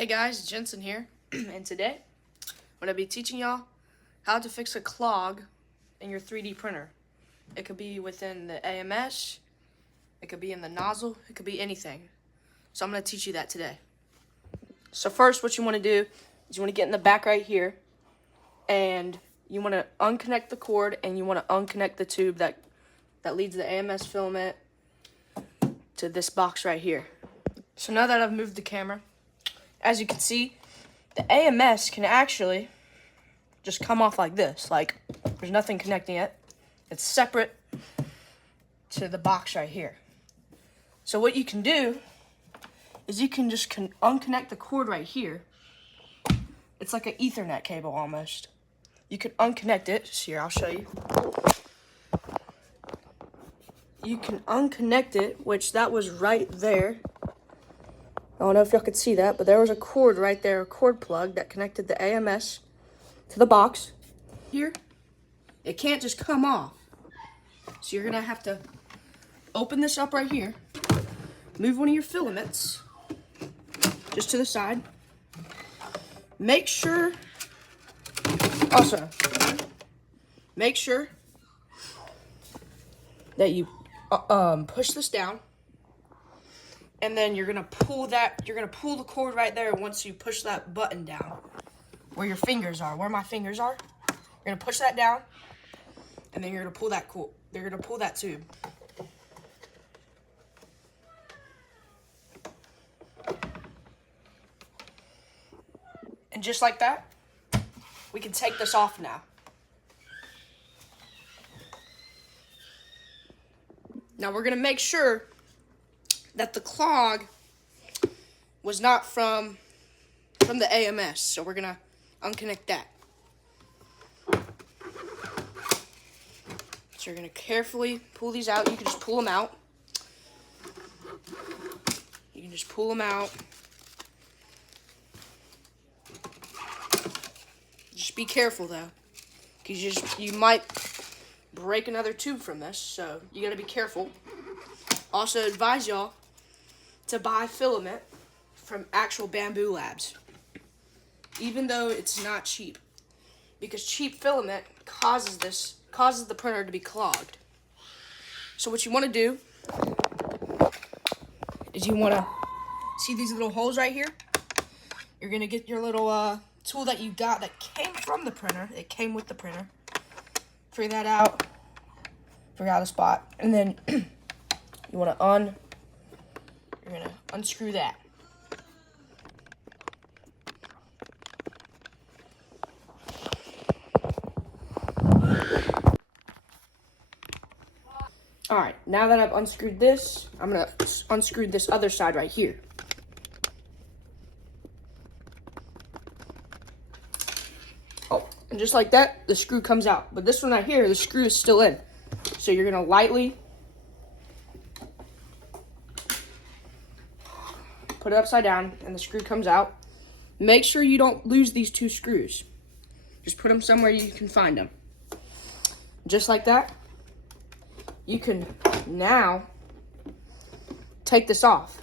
Hey guys, Jensen here, and today I'm going to be teaching y'all how to fix a clog in your 3D printer. It could be within the AMS, it could be in the nozzle, it could be anything. So I'm going to teach you that today. So first what you want to do is you want to get in the back right here, and you want to unconnect the cord, and you want to unconnect the tube that leads the AMS filament to this box right here. So now that I've moved the camera, as you can see, the AMS can actually just come off like this. Like, there's nothing connecting it. It's separate to the box right here. So what you can do is you can just unconnect the cord right here. It's like an Ethernet cable almost. You can unconnect it. So here, I'll show you. You can unconnect it, which that was right there. I don't know if y'all could see that, but there was a cord right there, a cord plug that connected the AMS to the box. Here, it can't just come off. So you're gonna have to open this up right here, move one of your filaments just to the side. Make sure that you push this down. And then you're gonna pull the cord right there once you push that button down. Where your fingers are, where my fingers are. You're gonna push that down, and then you're gonna pull that cord. You're gonna pull that tube. And just like that, we can take this off now. Now we're gonna make sure that the clog was not from the AMS, so we're gonna unconnect that. So you're gonna carefully pull these out. You can just pull them out. You can just pull them out. Just be careful though, because you might break another tube from this, so you gotta be careful. Also advise y'all to buy filament from actual Bamboo Labs, even though it's not cheap, because cheap filament causes the printer to be clogged. So what you want to do is you want to see these little holes right here. You're gonna get your little tool that you got that came from the printer. It came with the printer. Figure that out. Figure out a spot, and then you want to you're gonna unscrew that. All right, now that I've unscrewed this, I'm gonna unscrew this other side right here. Oh, and just like that, the screw comes out. But this one right here, the screw is still in. So you're gonna lightly put it upside down, and the screw comes out. Make sure you don't lose these two screws. Just put them somewhere you can find them. Just like that, you can now take this off.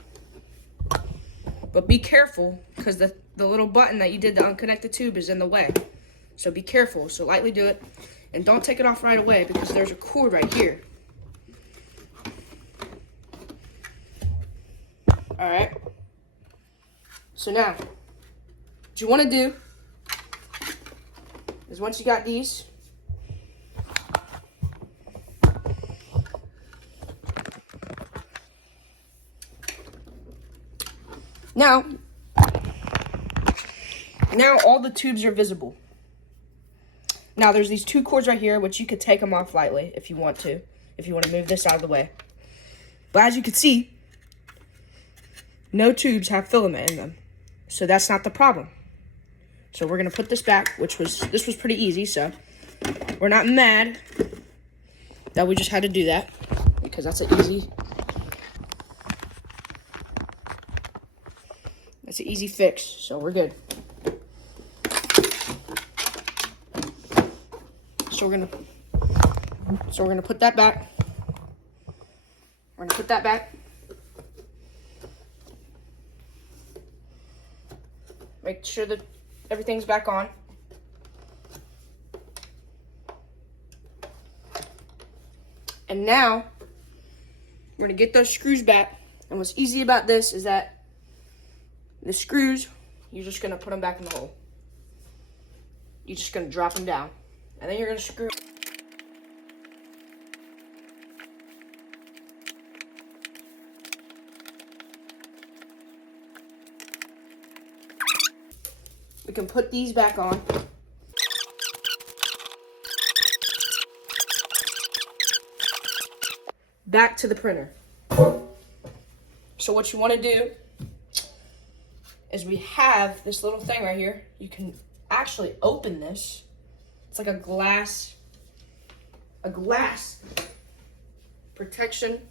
But be careful, because the little button that you did to unconnect the tube is in the way. So be careful. So lightly do it. And don't take it off right away, because there's a cord right here. All right. So now, what you want to do is, once you got these, now all the tubes are visible. Now there's these two cords right here, which you could take them off lightly if you want to move this out of the way. But as you can see, no tubes have filament in them. So that's not the problem. So we're gonna put this back, this was pretty easy, so we're not mad that we just had to do that, because that's an easy fix, so we're good. So we're gonna put that back. We're gonna put that back. Make sure that everything's back on. And now, we're gonna get those screws back. And what's easy about this is that the screws, you're just gonna put them back in the hole. You're just gonna drop them down. And then you're gonna screw. We can put these back on. Back to the printer. So what you want to do is we have this little thing right here. You can actually open this. It's like a glass protection.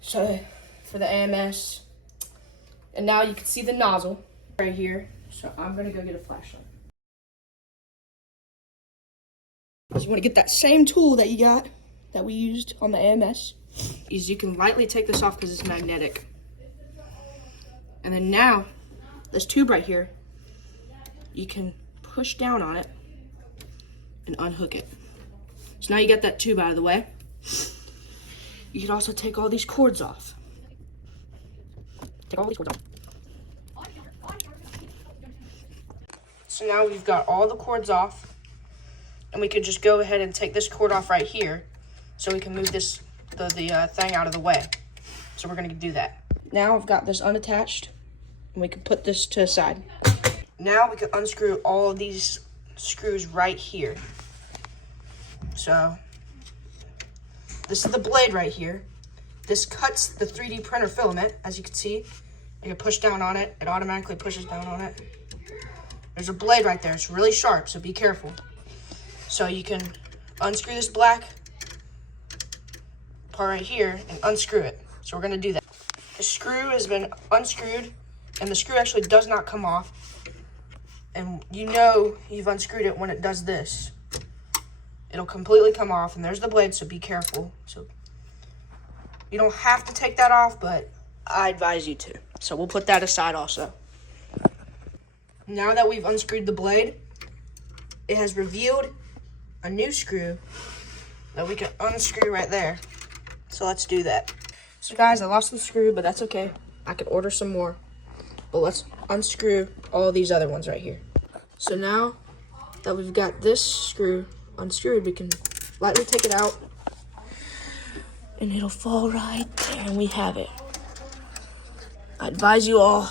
So for the AMS. And now you can see the nozzle right here. So I'm gonna go get a flashlight. So you want to get that same tool that you got, that we used on the AMS, is you can lightly take this off because it's magnetic. And then now, this tube right here, you can push down on it and unhook it. So now you got that tube out of the way. You can also take all these cords off. Take all these cords off. So now we've got all the cords off, and we can just go ahead and take this cord off right here so we can move this the thing out of the way. So we're gonna do that. Now I've got this unattached, and we can put this to the side. Now we can unscrew all of these screws right here. So this is the blade right here. This cuts the 3D printer filament, as you can see. You can push down on it, it automatically pushes down on it. There's a blade right there, it's really sharp, so be careful. So you can unscrew this black part right here and unscrew it. So we're gonna do that. The screw has been unscrewed, and the screw actually does not come off. And you know you've unscrewed it when it does this. It'll completely come off, and there's the blade, so be careful. So you don't have to take that off, but I advise you to. So we'll put that aside also. Now that we've unscrewed the blade, it has revealed a new screw that we can unscrew right there. So let's do that. So guys, I lost the screw, but that's okay. I can order some more. But let's unscrew all these other ones right here. So now that we've got this screw unscrewed, we can lightly take it out, and it'll fall right there, and we have it. I advise you all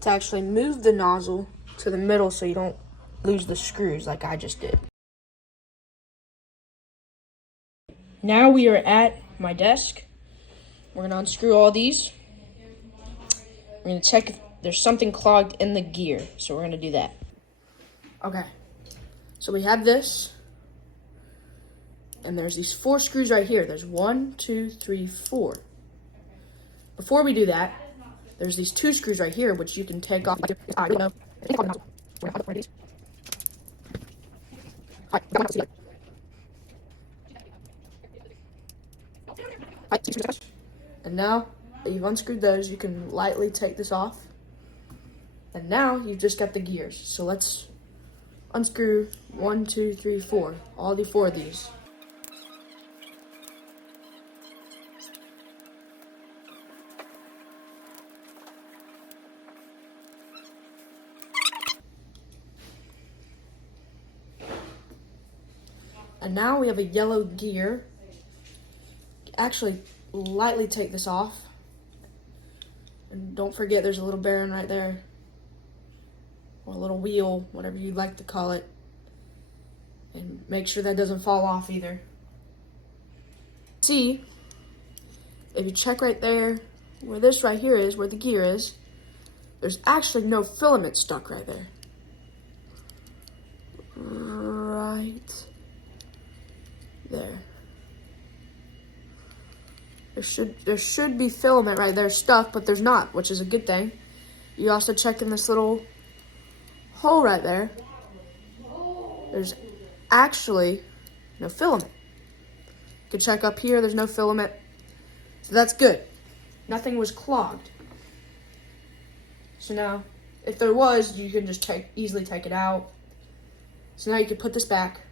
to actually move the nozzle to the middle so you don't lose the screws like I just did. Now we are at my desk. We're gonna unscrew all these. We're gonna check if there's something clogged in the gear, so we're gonna do that. Okay, so we have this, and there's these 4 screws right here. There's 1, 2, 3, 4. Before we do that, there's these 2 screws right here, which you can take off. I don't know. And now that you've unscrewed those, you can lightly take this off. And now you've just got the gears. So let's unscrew 1, 2, 3, 4. All the 4 of these. And now we have a yellow gear. Actually, lightly take this off. And don't forget there's a little bearing right there. Or a little wheel, whatever you'd like to call it. And make sure that doesn't fall off either. See, if you check right there, where this right here is, where the gear is, there's actually no filament stuck right there. Right there. There should be filament right there stuck, but there's not, which is a good thing. You also check in this little hole right there. There's actually no filament. You can check up here, there's no filament. So that's good. Nothing was clogged. So now, if there was, you can just easily take it out. So now you can put this back.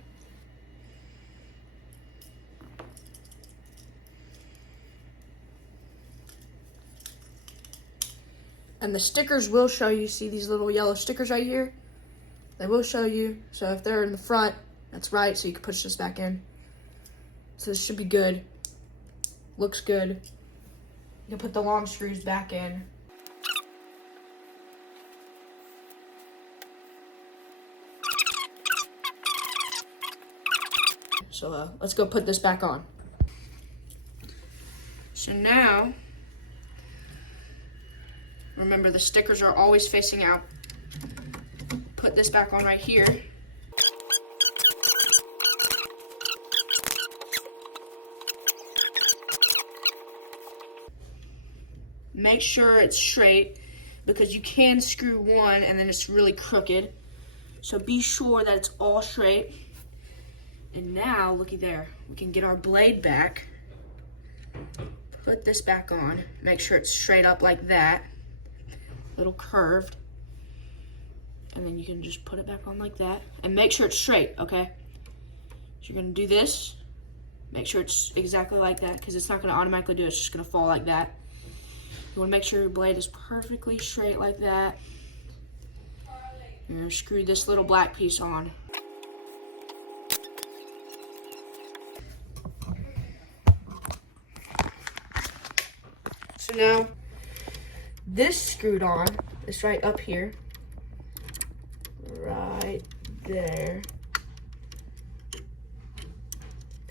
And the stickers will show you, see these little yellow stickers right here? They will show you. So if they're in the front, that's right, so you can push this back in. So this should be good. Looks good. You can put the long screws back in. So let's go put this back on. So now, remember the stickers are always facing out. Put this back on right here. Make sure it's straight because you can screw one and then it's really crooked. So be sure that it's all straight. And now, looky there, we can get our blade back. Put this back on. Make sure it's straight up like that. A little curved. And then you can just put it back on like that. And make sure it's straight, okay? So you're gonna do this. Make sure it's exactly like that because it's not gonna automatically do it. It's just gonna fall like that. You wanna make sure your blade is perfectly straight like that. You're gonna screw this little black piece on. So now, this screwed on, it's right up here. Right there.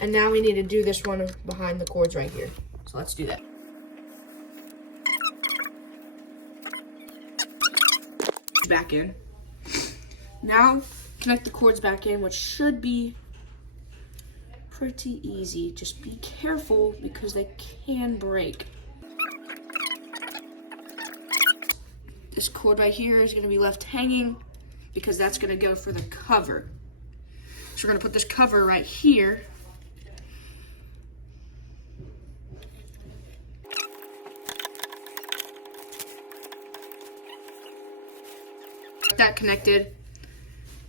And now we need to do this one behind the cords right here. So let's do that. Back in. Now connect the cords back in, which should be pretty easy. Just be careful because they can break. This cord right here is going to be left hanging because that's going to go for the cover. So we're going to put this cover right here. That connected,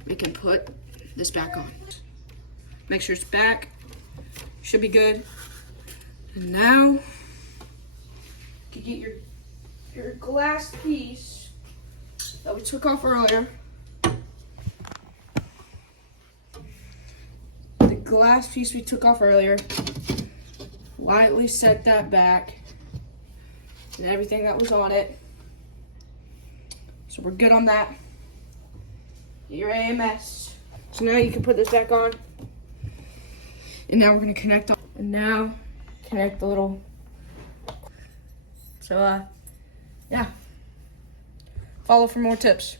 we can put this back on. Make sure it's back. Should be good. And now you can get your glass piece that we took off earlier. The glass piece we took off earlier. Lightly set that back and everything that was on it. So we're good on that. Your AMS. So now you can put this back on. And now we're gonna connect on. And now connect the little. So yeah. Follow for more tips.